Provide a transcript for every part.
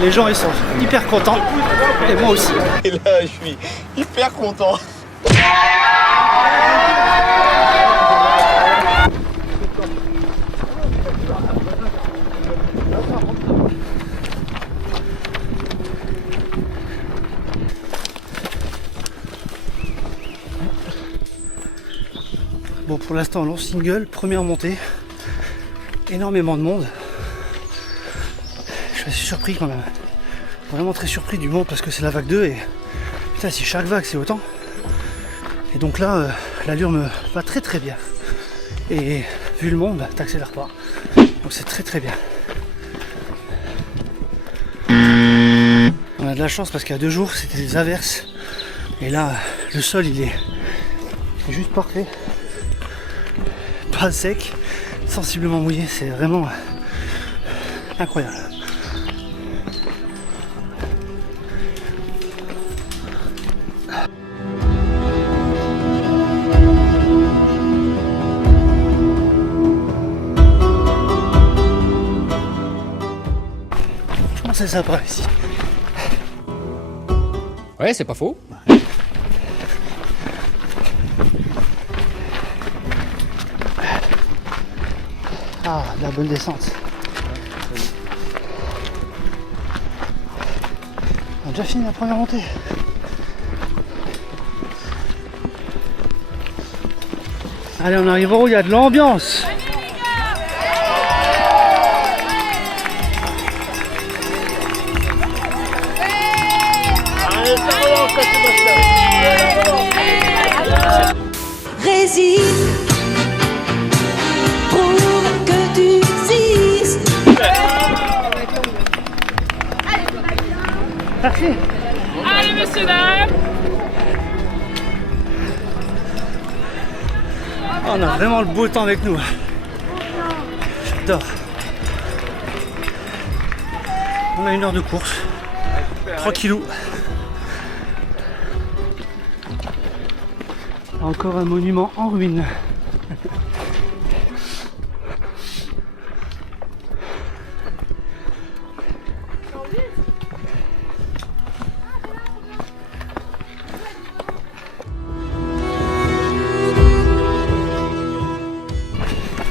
Les gens ils sont hyper contents et moi aussi. Et là je suis hyper content. Bon, pour l'instant, long single, première montée, énormément de monde. Je suis assez surpris quand même, vraiment très surpris du monde parce que c'est la vague 2 et putain, si chaque vague c'est autant. Et donc là, l'allure me va très très bien. Et vu le monde, bah, t'accélères pas. Donc c'est très très bien. On a de la chance parce qu'il y a 2 jours, c'était des averses. Et là, le sol il est juste parfait. Pas sec, sensiblement mouillé, c'est vraiment incroyable. Franchement c'est sympa ici. Ouais, c'est pas faux. Ah, de la bonne descente. On a déjà fini la première montée. Allez, on arrive en haut, il y a de l'ambiance. Résiste, prouve que tu existes. Merci. Allez, messieurs, dames. On a vraiment le beau temps avec nous. J'adore. On a 1 heure de course. Tranquillou. Encore un monument en ruine.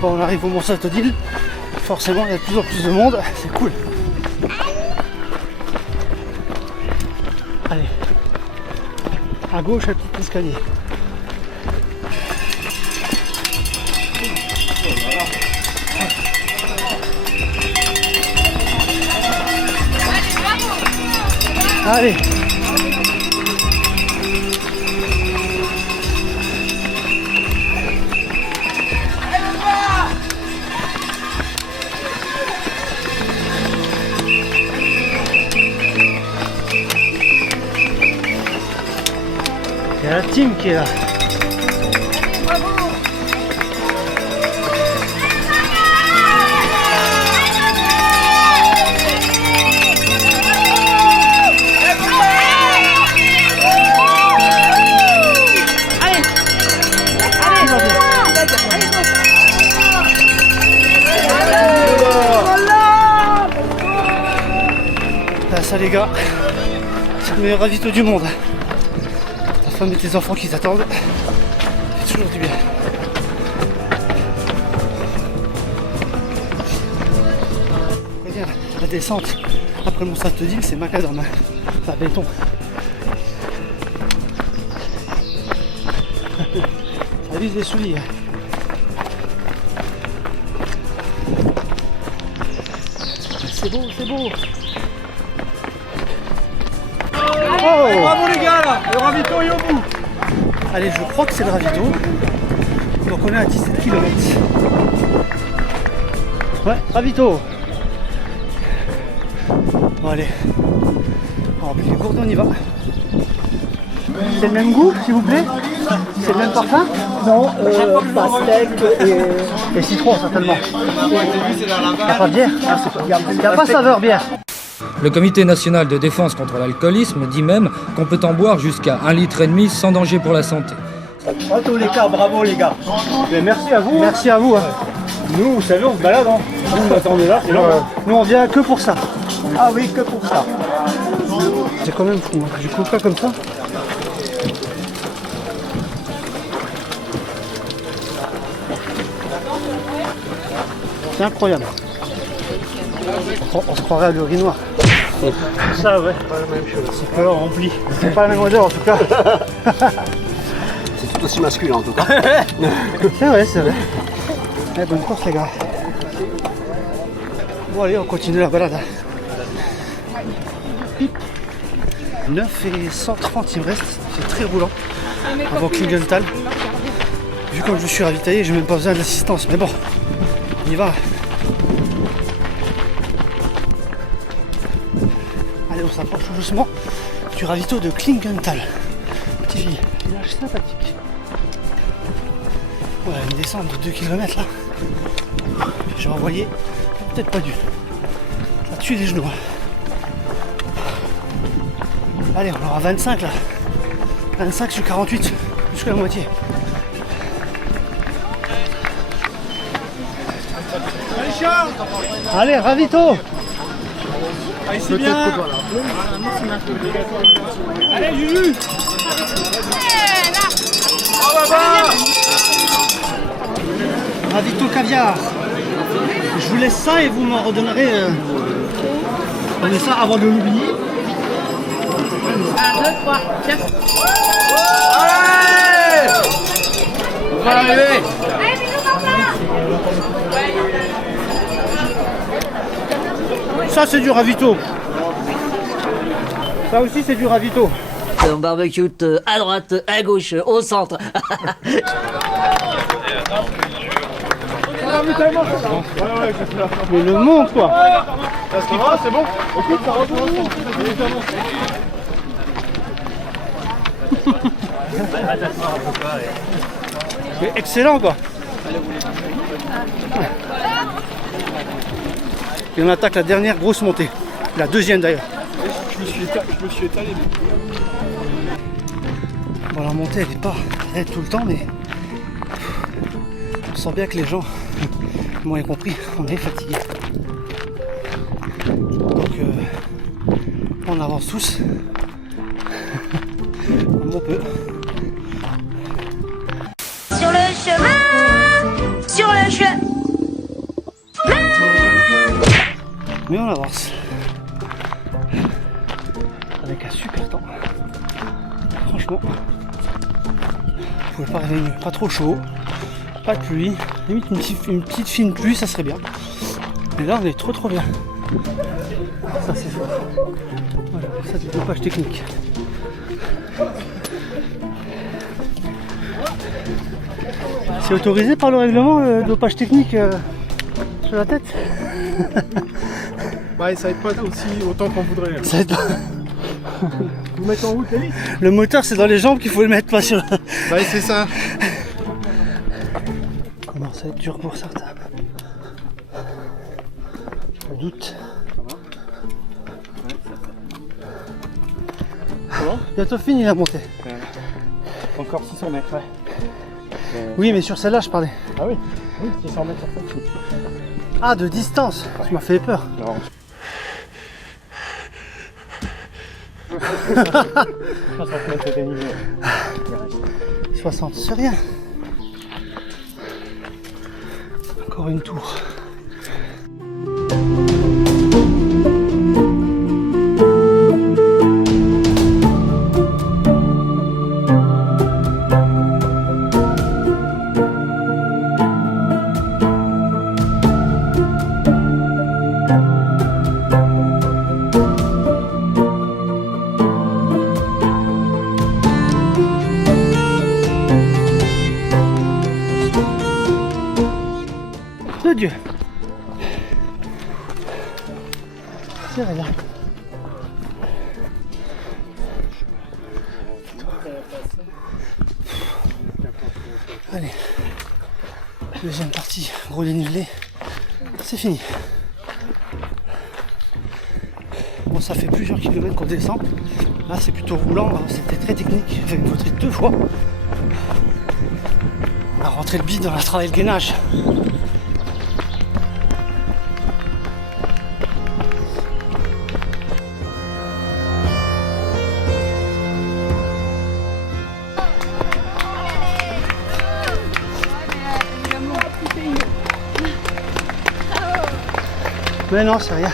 Bon, on arrive au Mont Saint-Odile. Forcément, il y a de plus en plus de monde. C'est cool. Allez. À gauche, le petit escalier. Allez. Il y a la team qui est là. Ah, ça les gars, c'est le meilleur ravito du monde. Ta femme et tes enfants qui t'attendent, c'est toujours du bien. Regarde, la descente après le Mont Saint-Odile, c'est macadam, c'est un béton. Ça vise les souliers. C'est beau, c'est beau. Oh, Bravo les gars là, le ravito est au bout. allez, je crois que c'est le ravito. Donc on est à 17 km. Ouais, ravito. Bon allez. On remplit les gourdes, on y va. C'est le même goût, s'il vous plaît? C'est le même parfum? Non, pastèque et citron certainement. Il n'y a pas de bière? Il n'y a pas saveur bière. Le Comité national de défense contre l'alcoolisme dit même qu'on peut en boire jusqu'à 1,5 litre sans danger pour la santé. À tous les cas, bravo les gars. Et merci à vous. Merci à vous. Hein. Nous, vous savez, on se balade. Nous, on attendait là, c'est long. Nous on vient que pour ça. Ah oui, que pour ça. C'est quand même fou, hein. Du coca comme ça. C'est incroyable. On se croirait à l'urinoir. Ça, ouais, pas la même chose. C'est pas rempli. C'est pas la même odeur en tout cas. C'est tout aussi masculin en tout cas. C'est vrai, c'est vrai. Eh, bonne course les gars. Bon allez, on continue la balade. Pip. 9 et 130 il me reste. C'est très roulant. Avant Klingenthal. Vu comme je suis ravitaillé, j'ai même pas besoin d'assistance. Mais bon, on y va. Allez, on s'approche tout doucement du ravito de Klingenthal. Petit village sympathique. Voilà, une descente de 2 km là. J'ai envoyé, peut-être pas dû. Ça tue les genoux. Allez, on aura 25 là. 25 sur 48, jusqu'à la moitié. Allez, ravito. Allez, c'est bien. Allez, Juju. Ravito caviar. Je vous laisse ça et vous m'en redonnerez. Prenez ça avant de l'oublier. 1, 2, 3, tiens. On va arriver. Ça c'est du ravito. Ça aussi c'est du ravito. Un barbecue à droite, à gauche, au centre. Mais le monde quoi. C'est bon. Écoute, ça retourne. C'est excellent quoi. Et on attaque la dernière grosse montée. La deuxième d'ailleurs. Je me suis étalé. Bon, la montée elle est pas raide tout le temps mais on sent bien que les gens, moi y compris, on est fatigué. Donc on avance tous comme on peut. Sur le chemin, sur le chemin. Mais on avance avec un super temps. Franchement, vous pouvez pas rêver mieux. Pas trop chaud, pas de pluie, limite une petite fine pluie, ça serait bien. Mais là, on est trop bien. Ça c'est fort. Voilà, ça c'est dopage technique. C'est autorisé par le règlement le dopage technique sur la tête? Bah, ça aide pas aussi autant qu'on voudrait. Ça aide pas. Vous mettez en route, Ellie. Le moteur c'est dans les jambes qu'il faut le mettre, pas sur. Bah, c'est ça. Commence à être dur pour certains. Je doute. Bientôt fini la montée. Encore 600 mètres, ouais. Oui, mais sur celle-là je parlais. Ah oui, 600 mètres sur cette chute. Ah, de distance. Tu m'as fait peur. Non. 60 mètres de dénivelé. 60, c'est rien. Encore une tour. De Dieu. C'est rien. Allez. Deuxième partie, gros dénivelé. C'est fini. Bon, ça fait plusieurs kilomètres qu'on descend. Là, c'est plutôt roulant. C'était très technique. J'ai fait une vautrée 2 fois. On a rentré le bide dans la travail de gainage. Mais non, c'est rien.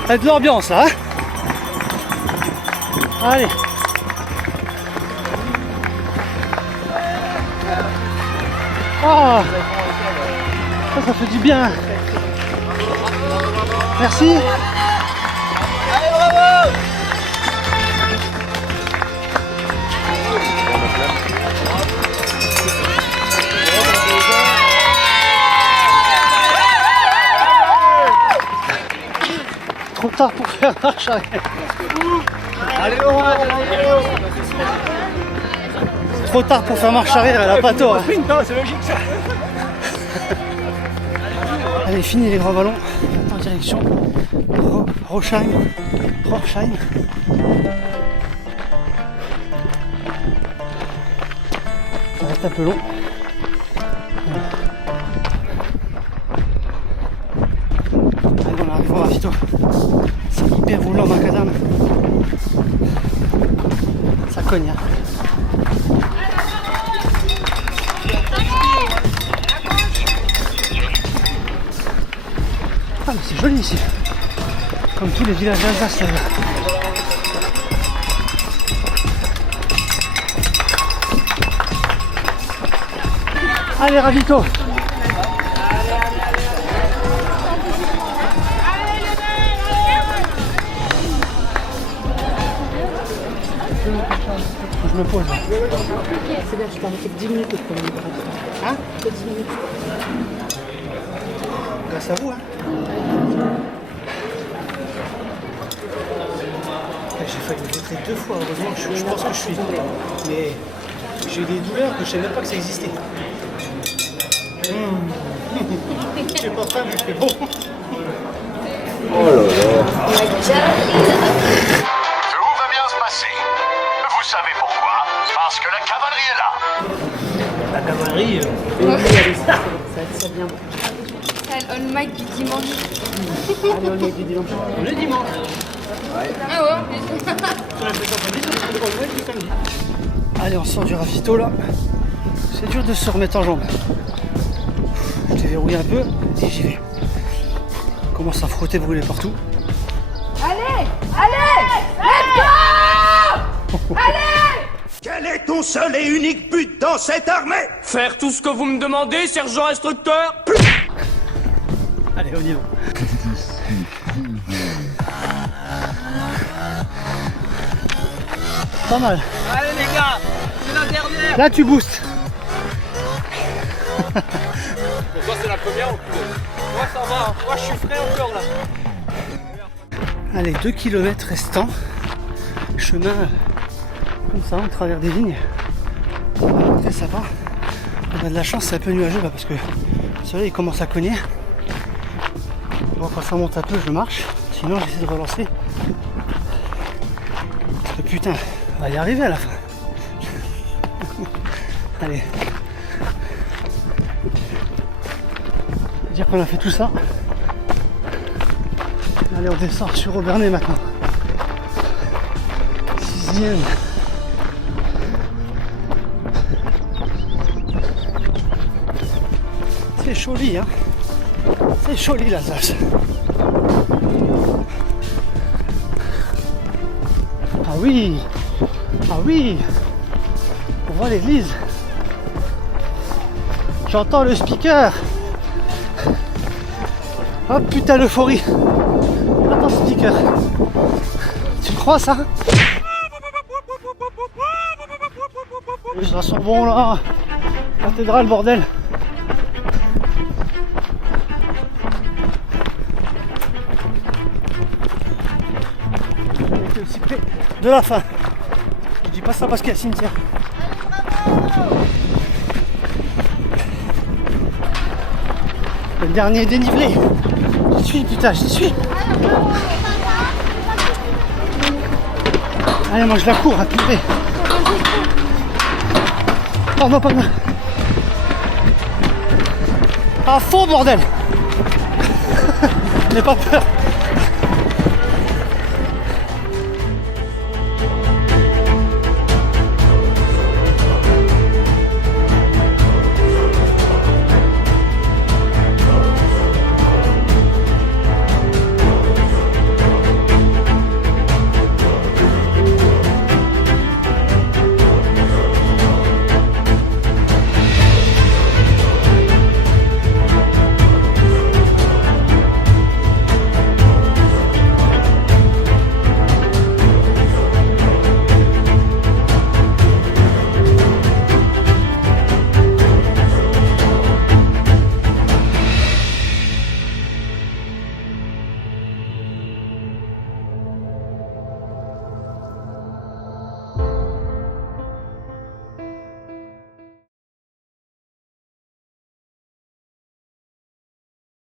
Ça va être l'ambiance là, hein. Allez. Oh, ça fait du bien. Merci. Allez, bravo! Trop tard pour faire marche arrière. Allez, Laurent! Trop tard pour faire marche arrière, elle a pas tort. Non, c'est logique ça! Allez, fini les grands ballons. En direction Rochheim. Ça reste un peu long. Allez, on arrive au ravito. C'est hyper roulant macadam. Ça cogne. Hein. Ah mais c'est joli ici. Comme tous les villages d'Alsace là. Allez ravito. Je me pose. C'est bien, je t'en ai fait 10 minutes pour le Hein? 10 minutes. Grâce à vous, hein. J'ai failli me voter 2 fois, heureusement, je pense que je suis. Mais j'ai eu des douleurs que je savais même pas que ça existait. J'ai pas faim, mais c'est bon. Tout va bien se passer. Vous savez pourquoi? Parce que la cavalerie est là. La cavalerie. Ça va être ça bien. C'est le mic du dimanche. Allez, on est du dimanche. Le dimanche. Ah ouais. Allez, on sort du ravito là. C'est dur de se remettre en jambes. Je t'ai verrouillé un peu et j'y vais. On commence à frotter, brûler partout. Allez, let's go. Allez. Quel est ton seul et unique but dans cette armée? Faire tout ce que vous me demandez, sergent instructeur! Allez, on y va. Pas mal. Allez les gars, c'est la dernière! Là, tu boostes. Pour toi c'est la première ou plus? Moi ça va, hein. Moi je suis frais encore là. Allez, 2 km restants. Chemin comme ça, au travers des vignes. Très sympa. On a de la chance, c'est un peu nuageux là parce que le soleil commence à cogner. Bon, quand ça monte un peu, je marche. Sinon, j'essaie de relancer. Parce que putain, on va y arriver à la fin. Allez. Dire qu'on a fait tout ça. Allez, on descend sur Aubernais maintenant. 6e. C'est joli, hein. C'est joli l'Alsace. Ah oui. Ah oui. On voit l'église. J'entends le speaker. Oh putain, l'euphorie. Attends, speaker. Tu crois ça? Ça sent bon là. Cathédrale, bordel. On était aussi près de la fin. Je dis pas ça parce qu'il y a le cimetière. Le dernier dénivelé. J'y suis, putain, j'y suis. Allez, moi je la cours, à purée. Oh non, pas mal. À fond, bordel. N'aie pas peur.